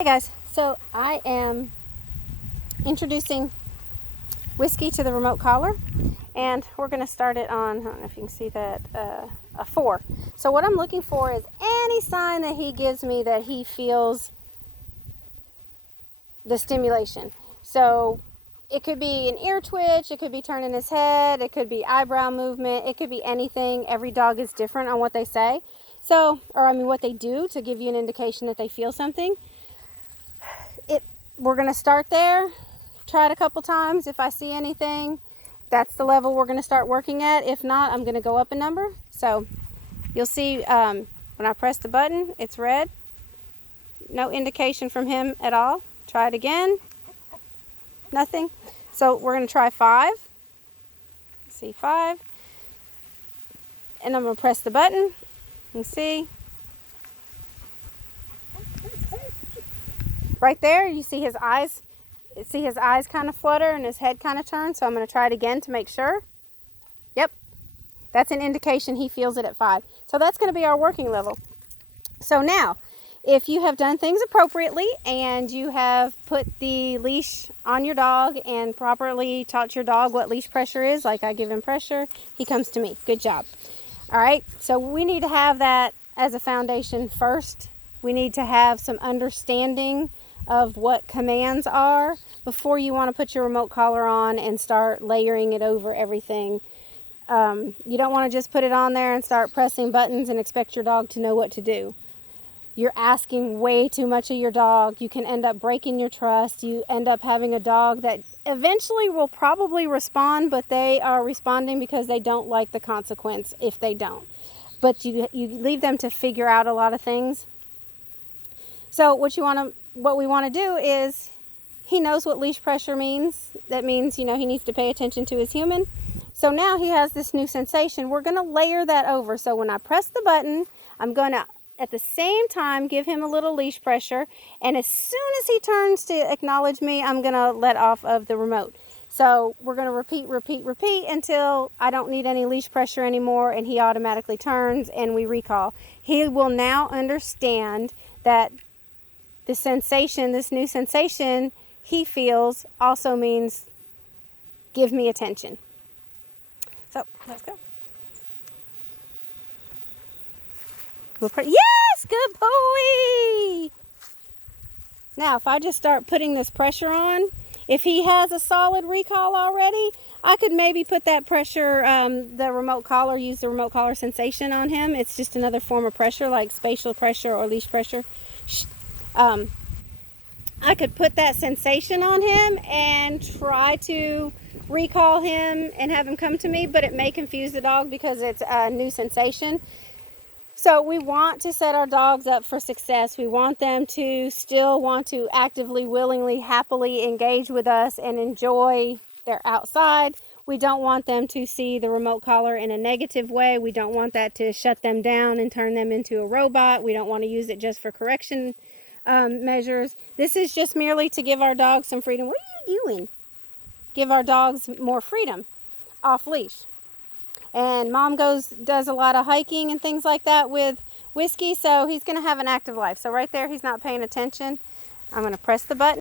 Hey guys, so I am introducing Whiskey to the remote collar, and we're going to start it on, I don't know if you can see that, a 4. So what I'm looking for is any sign that he gives me that he feels the stimulation. So it could be an ear twitch, it could be turning his head, it could be eyebrow movement, it could be anything. Every dog is different on what they say. So, what they do to give you an indication that they feel something. We're going to start there, try it a couple times. If I see anything, that's the level we're going to start working at. If not, I'm going to go up a number. So you'll see when I press the button, it's red. No indication from him at all. Try it again. Nothing. So we're going to try 5. See 5. And I'm going to press the button. You can see. Right there, you see his eyes. See his eyes kind of flutter and his head kind of turn. So I'm going to try it again to make sure. Yep. That's an indication he feels it at 5. So that's going to be our working level. So now, if you have done things appropriately and you have put the leash on your dog and properly taught your dog what leash pressure is, like I give him pressure, he comes to me. Good job. All right. So we need to have that as a foundation first. We need to have some understanding of what commands are before you want to put your remote collar on and start layering it over everything. You don't want to just put it on there and start pressing buttons and expect your dog to know what to do. You're asking way too much of your dog. You can end up breaking your trust. You end up having a dog that eventually will probably respond, but they are responding because they don't like the consequence if they don't. But you leave them to figure out a lot of things. So what we want to do is, he knows what leash pressure means. That means, he needs to pay attention to his human. So now he has this new sensation. We're going to layer that over. So when I press the button, I'm going to, at the same time, give him a little leash pressure. And as soon as he turns to acknowledge me, I'm going to let off of the remote. So we're going to repeat until I don't need any leash pressure anymore, and he automatically turns and we recall. He will now understand that the sensation, this new sensation he feels, also means give me attention. So let's go. Yes, good boy. Now if I just start putting this pressure on, if he has a solid recall already, I could maybe put that pressure, the remote collar, use the remote collar sensation on him. It's just another form of pressure, like spatial pressure or leash pressure. I could put that sensation on him and try to recall him and have him come to me, but it may confuse the dog because it's a new sensation. So we want to set our dogs up for success. We want them to still want to actively, willingly, happily engage with us and enjoy their outside. We don't want them to see the remote collar in a negative way. We don't want that to shut them down and turn them into a robot. We don't want to use it just for correction measures. This is just merely to give our dogs some freedom. What are you doing? Give our dogs more freedom off leash. And Mom does a lot of hiking and things like that with Whiskey, so he's going to have an active life. So right there, he's not paying attention. I'm going to press the button.